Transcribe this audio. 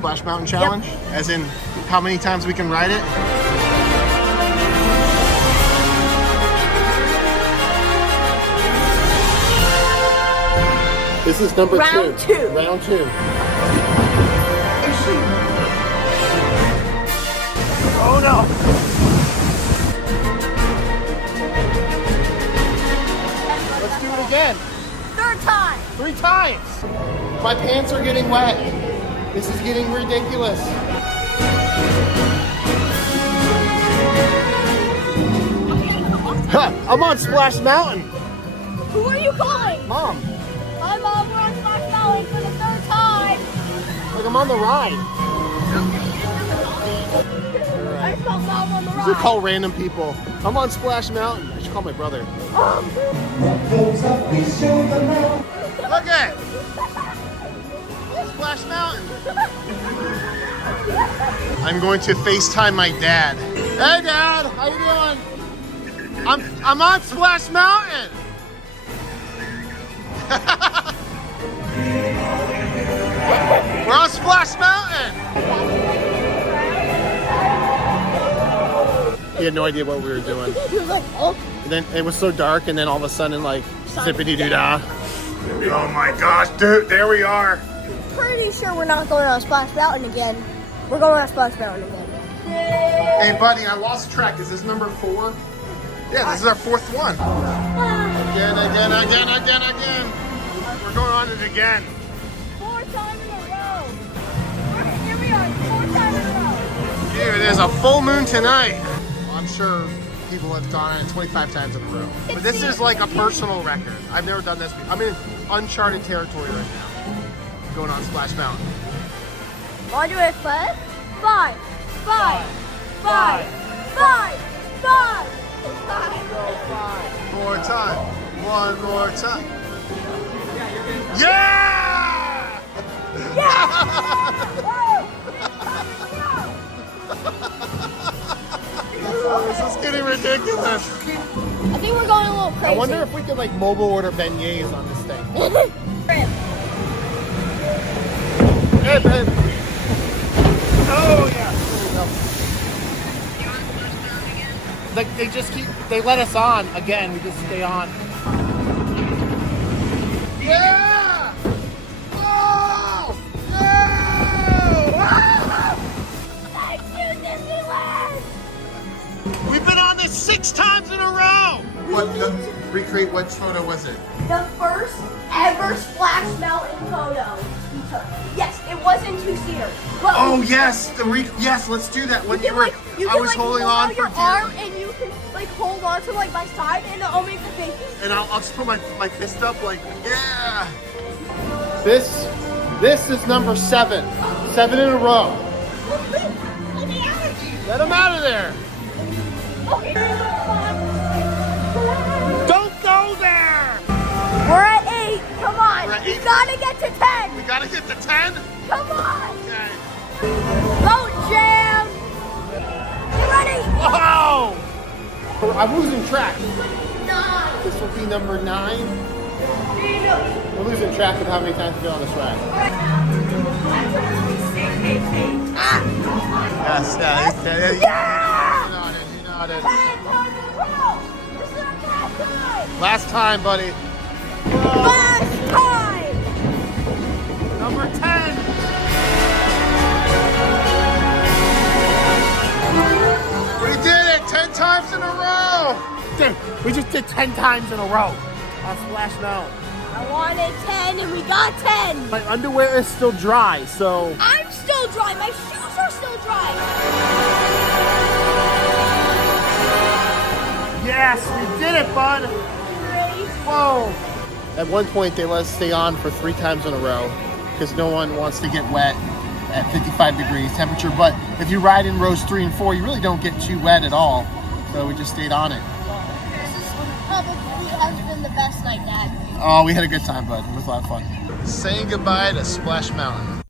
Splash Mountain Challenge? Yep. As in, how many times we can ride it? This is number Round two. Round two. Oh no! Let's do it again. Third time. 3 times. My pants are getting wet. This is getting ridiculous. Ha! I'm on Splash Mountain. Who are you calling? Mom. Hi, Mom. We're on Splash Mountain for the 3rd time. Like I'm on the ride. I just called Mom on the You ride. should call random people. I'm on Splash Mountain. I should call my brother. Okay. Splash Mountain. I'm going to FaceTime my dad. Hey Dad, how you doing? I'm on Splash Mountain. We're on Splash Mountain. He had no idea what we were doing. He was like, oh. And then it was so dark, and then all of a sudden, like, zippity-doo-dah. Oh my gosh, dude, there we are. Pretty sure we're not going on Splash Mountain again. We're going on Splash Mountain again. Hey, buddy, I lost track. Is this number 4? Yeah, this is our 4th one. Again. We're going on it again. 4th time in a row. Here we are, 4th time in a row. Dude, it is a full moon tonight. I'm sure people have gone on it 25 times in a row. But this is like a personal record. I've never done this before. I'm in uncharted territory right now. Going on Splash Mountain. Want to do it first? 5, 5, 5, 5, 5. 4 times. 1 more time. Yeah! This is getting ridiculous. I think we're going a little crazy. I wonder if we could like mobile order beignets on this thing. Hey, babe. Oh, yeah. Like they let us on again. We just stay on. Yeah! Oh! Yeah! Thank you, Disneyland! We've been on this 6 times in a row! Recreate which photo was it? The first ever Splash Mountain photo we took. Yes, it was in 2-seater. Oh yes, yes, let's do that. When you were, I was holding on for your arm, and you can like hold on to like my side, and I'll make the face. And I'll just put my fist up, like yeah. This is number 7. 7 in a row. Let me out of here. Let him out of there. Okay. Don't go there. We're at 8. Come on. We're at We 8. gotta get to 10. We gotta get to 10. Come on. Okay. Go, Jam. You ready? Wow! I'm losing track. 9. This will be number 9. We're losing track of how many times we've been on this ride. Yes, yeah. You nodded. 10 times in a row. This is our last time. Last time, buddy. Last time. Number 10. We did it 10 times in a row. Dude, we just did 10 times in a row on Splash Mountain. I wanted 10 and we got 10. My underwear is still dry, so... I'm still dry. My shoes are still dry. Yes, we did it, bud. Ready? Whoa. At one point, they let us stay on for 3 times in a row because no one wants to get wet at 55 degrees temperature. But if you ride in rows 3 and 4, you really don't get too wet at all. So we just stayed on it. This probably has been the best night, Dad. Oh, we had a good time, bud. It was a lot of fun. Saying goodbye to Splash Mountain.